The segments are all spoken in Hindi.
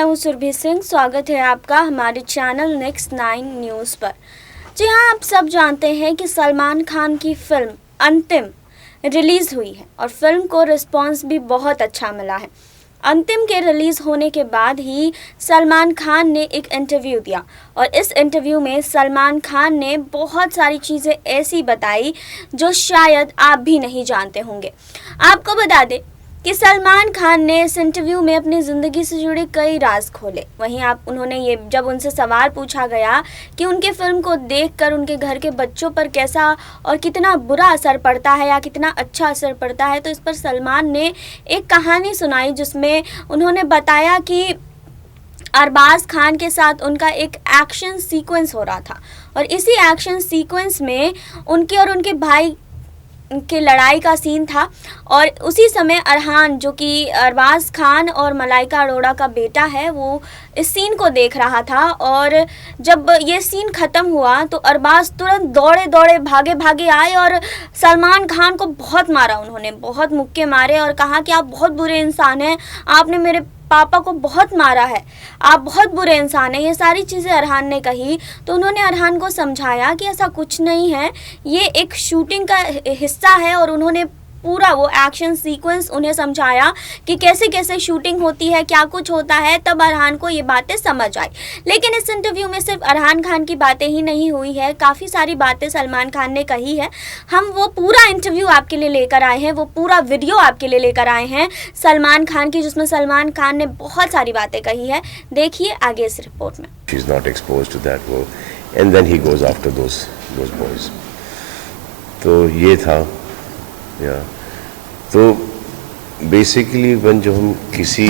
मैं हूं सुरभि सिंह। स्वागत है आपका हमारे चैनल नेक्स्ट 9 न्यूज़ पर। जी हाँ, आप सब जानते हैं कि सलमान खान की फिल्म अंतिम रिलीज़ हुई है और फिल्म को रिस्पांस भी बहुत अच्छा मिला है। अंतिम के रिलीज़ होने के बाद ही सलमान खान ने एक इंटरव्यू दिया और इस इंटरव्यू में सलमान खान ने बहुत सारी चीज़ें ऐसी बताई जो शायद आप भी नहीं जानते होंगे। आपको बता दें कि सलमान खान ने इस इंटरव्यू में अपनी ज़िंदगी से जुड़े कई राज खोले। वहीं उन्होंने ये जब उनसे सवाल पूछा गया कि उनके फिल्म को देखकर उनके घर के बच्चों पर कैसा और कितना बुरा असर पड़ता है या कितना अच्छा असर पड़ता है, तो इस पर सलमान ने एक कहानी सुनाई जिसमें उन्होंने बताया कि अरबाज खान के साथ उनका एक एक्शन सीक्वेंस हो रहा था और इसी एक्शन सीक्वेंस में उनके और उनके भाई के लड़ाई का सीन था और उसी समय अरहान, जो कि अरबाज खान और मलाइका अरोड़ा का बेटा है, वो इस सीन को देख रहा था। और जब ये सीन ख़त्म हुआ तो अरबाज तुरंत दौड़े दौड़े भागे भागे आए और सलमान खान को बहुत मारा। उन्होंने बहुत मुक्के मारे और कहा कि आप बहुत बुरे इंसान हैं, आपने मेरे पापा को बहुत मारा है, आप बहुत बुरे इंसान हैं। ये सारी चीज़ें अरहान ने कही तो उन्होंने अरहान को समझाया कि ऐसा कुछ नहीं है, ये एक शूटिंग का हिस्सा है और उन्होंने पूरा वो एक्शन सीक्वेंस उन्हें समझाया कि कैसे कैसे शूटिंग होती है, क्या कुछ होता है। तब अरहान को ये बातें समझ आई। लेकिन इस इंटरव्यू में सिर्फ अरहान खान की बातें ही नहीं हुई है, काफ़ी सारी बातें सलमान खान ने कही है। हम वो पूरा इंटरव्यू आपके लिए लेकर आए हैं, वो पूरा वीडियो आपके लिए लेकर आए हैं सलमान खान की, जिसमें सलमान खान ने बहुत सारी बातें कही है। देखिए आगे इस रिपोर्ट में। She's not exposed to that world, and then he goes after those boys. तो ये था या तो बेसिकली वन जो हम किसी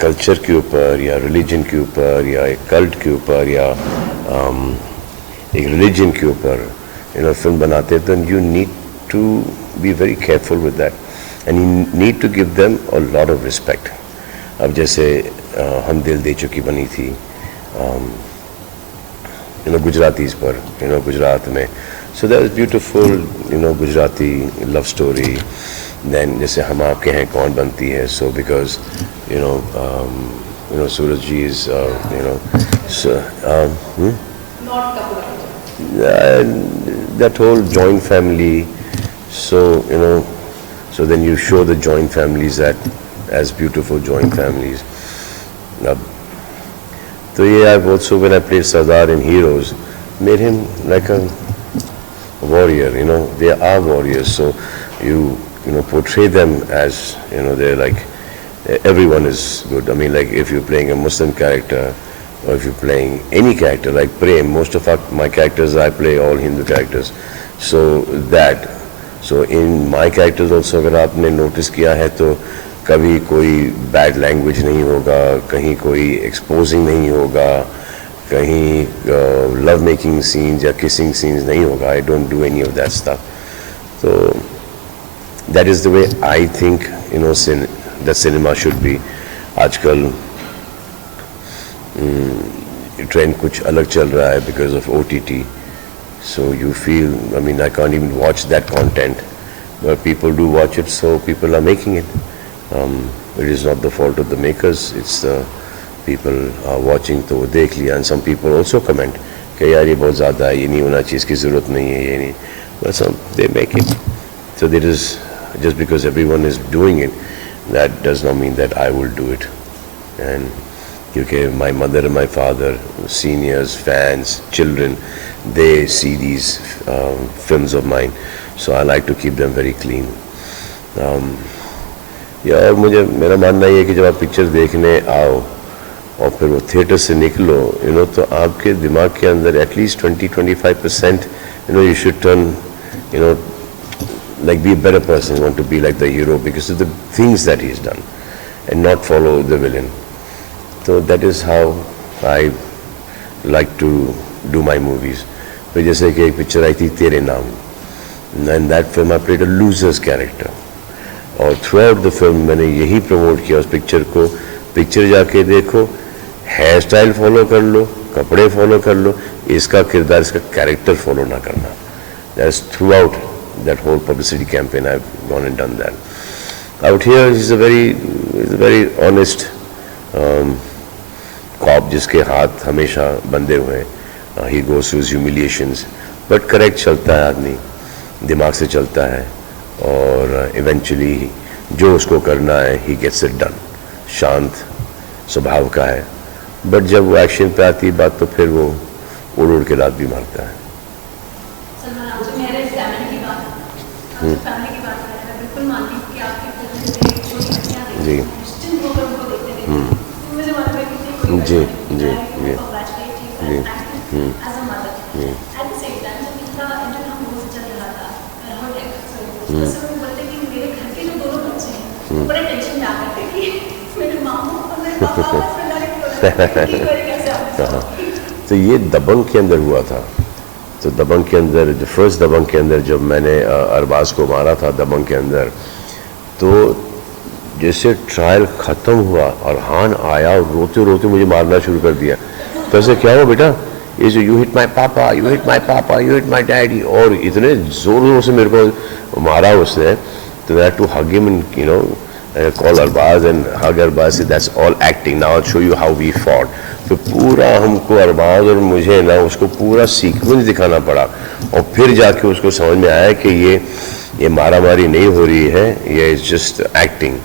कल्चर के ऊपर या रिलीजन के ऊपर या एक कल्ट के ऊपर या एक रिलीजन के ऊपर फिल्म बनाते हैं तो you need to be very careful with that and you need to give them a lot of respect. अब जैसे हम दिल दे चुकी बनी थी गुजरातीज़ पर गुजरात में, so that was beautiful, Gujarati love story. Then जैसे हम आपके हैं कौन बनती है, so because Suraj ji is so, that whole joint family, so so then you show the joint families that as beautiful joint families. So yeah, I've also, when I played Sardar in Heroes, made him like a warrior. They are warriors, so you portray them as they're like everyone is good. I mean, like if you're playing a Muslim character or if you're playing any character like Prem, most of my characters I play all Hindu characters, so in my characters also अगर आपने notice किया है तो कभी कोई बैड लैंग्वेज नहीं होगा, कहीं कोई एक्सपोजिंग नहीं होगा, कहीं लव मेकिंग सीन्स या किसिंग सीन्स नहीं होगा। I don't do any of that stuff. तो that is the way I think that cinema should be. आजकल ट्रेंड कुछ अलग चल रहा है because of OTT, so you feel, I mean I can't even watch that content, but people do watch it, so people are making it. It is not the fault of the makers, it's the people are watching तो वो देख लिया. And some people also comment कि यार ये बहुत ज़्यादा है, ये नहीं होना चाहिए, इसकी ज़रूरत नहीं है, ये नहीं, but some they make it. So there is, just because everyone is doing it, that does not mean that I will do it. And क्योंकि my mother and my father, seniors, fans, children, they see these films of mine, so I like to keep them very clean. यार मेरा मानना ये है कि जब आप पिक्चर देखने आओ और फिर वो थिएटर से निकलो तो आपके दिमाग के अंदर at least 20-25% you should turn like be a better person, want to be like the hero because of the things that he's done and not follow the villain. So that is how I like to do my movies. फिर जैसे कि एक पिक्चर आई थी तेरे नाम, and that film I played a loser's character. और थ्रू आउट द फिल्म मैंने यही प्रमोट किया उस पिक्चर को, पिक्चर जाके देखो, हेयर स्टाइल फॉलो कर लो, कपड़े फॉलो कर लो, इसका किरदार, इसका कैरेक्टर फॉलो ना करना. That's throughout that whole publicity campaign I have gone and done that. Out here he's a very honest cop जिसके हाथ हमेशा बंधे हुए हैं. He goes through his humiliations, but correct चलता है आदमी, दिमाग से चलता है और eventually जो उसको करना है he gets it done. शांत स्वभाव का है, बट जब वो एक्शन पे आती बात तो फिर वो उड़ उड़ के रात भी मारता है. सलमान आप जो मेरे फैमिली की बात फैमिली की बात कर रहे हैं, बिल्कुल मानती हूँ कि आपकी फिल्म में छोटी बच्चियाँ देखती जी. हैं, निश्चिंत होकर उनको देखते थे. तो मुझे मालूम है कि कोई जी, बच्चा जी, नहीं जी. congratulate you ji. as a mother. At the same time जब इनका इंटरव्यू रोज चल रहा था, हर एक उस समय बोलते कि मेरे घर के जो दोनों बच्चे हैं, वो बड़े टेंशन में आ गए थे कि मेरे मामू और मेरे पापा आपस में लड़े तो ये दबंग के अंदर हुआ था. तो दबंग के अंदर जो फर्स्ट दबंग के अंदर जब मैंने अरबाज को मारा था दबंग के अंदर, तो जैसे ट्रायल ख़त्म हुआ और हान आया और रोते रोते मुझे मारना शुरू कर दिया. तो ऐसे क्या हुआ बेटा, ये जो यू हिट माई पापा, यू हिट माई पापा, यू हिट माई डैडी, और इतने ज़ोर ज़ोर से मेरे को मारा उसने. तो that to hug him and you know call Arbaz and hug Arbaz, that's all acting, now I'll show you how we fought. तो पूरा हमको अरबाज और मुझे ना उसको पूरा सीक्वेंस दिखाना पड़ा और फिर जाके उसको समझ में आया कि ये मारा मारी नहीं हो रही है, ये इज जस्ट एक्टिंग.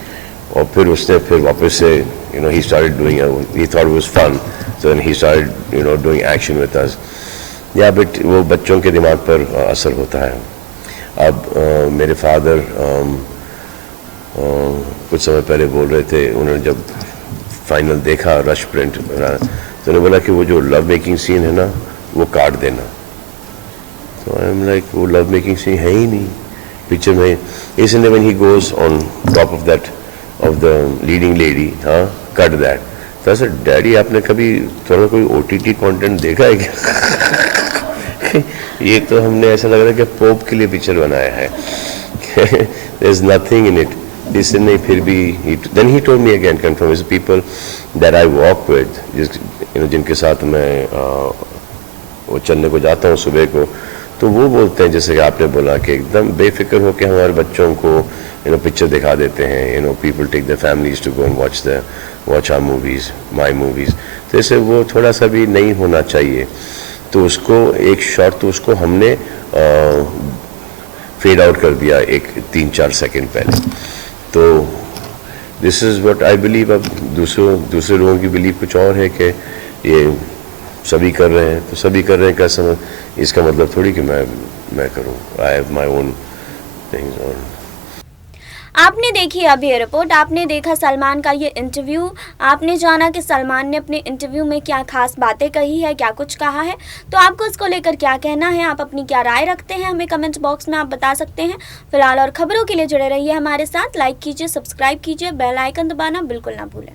और फिर उसने फिर वापस से you know he started doing, he thought it was fun, so then he started you know doing action with us. Yeah but वो बच्चों के दिमाग पर असर होता है. अब मेरे फादर कुछ समय पहले बोल रहे थे, उन्होंने जब फाइनल देखा रश प्रिंट तो उन्होंने बोला कि वो जो लव मेकिंग सीन है ना वो काट देना. तो आई एम लाइक वो लव मेकिंग सीन है ही नहीं पिक्चर में. इसलिए when he goes on top of that of the leading lady, हाँ कट दैट. तो सर डैडी आपने कभी थोड़ा कोई OTT कंटेंट देखा है क्या? ये तो हमने ऐसा लग रहा है कि पोप के लिए पिक्चर बनाया है. There is nothing in it. इसने फिर भी then he told me again, confirm is people that I walk with, जिनके साथ मैं वो चलने को जाता हूँ सुबह को, तो वो बोलते हैं जैसे कि आपने बोला कि एकदम बेफिक्र होकर हमारे बच्चों को पिक्चर दिखा देते हैं. People take their families to go and watch our movies, my movies. तो ऐसे वो थोड़ा सा भी नहीं होना चाहिए. तो उसको एक शॉट तो उसको हमने फेड आउट कर दिया एक 3-4 सेकंड पहले. तो this is what I believe. अब दूसरे लोगों की बिलीव कुछ और है कि ये सभी कर रहे हैं तो सभी कर रहे हैं, क्या इसका मतलब थोड़ी कि मैं करूं. I have my own things. और आपने देखी अभी ये रिपोर्ट, आपने देखा सलमान का ये इंटरव्यू, आपने जाना कि सलमान ने अपने इंटरव्यू में क्या खास बातें कही है, क्या कुछ कहा है. तो आपको इसको लेकर क्या कहना है, आप अपनी क्या राय रखते हैं, हमें कमेंट बॉक्स में आप बता सकते हैं. फिलहाल और खबरों के लिए जुड़े रहिए हमारे साथ. लाइक कीजिए, सब्सक्राइब कीजिए, बेल आइकन दबाना बिल्कुल ना भूलें.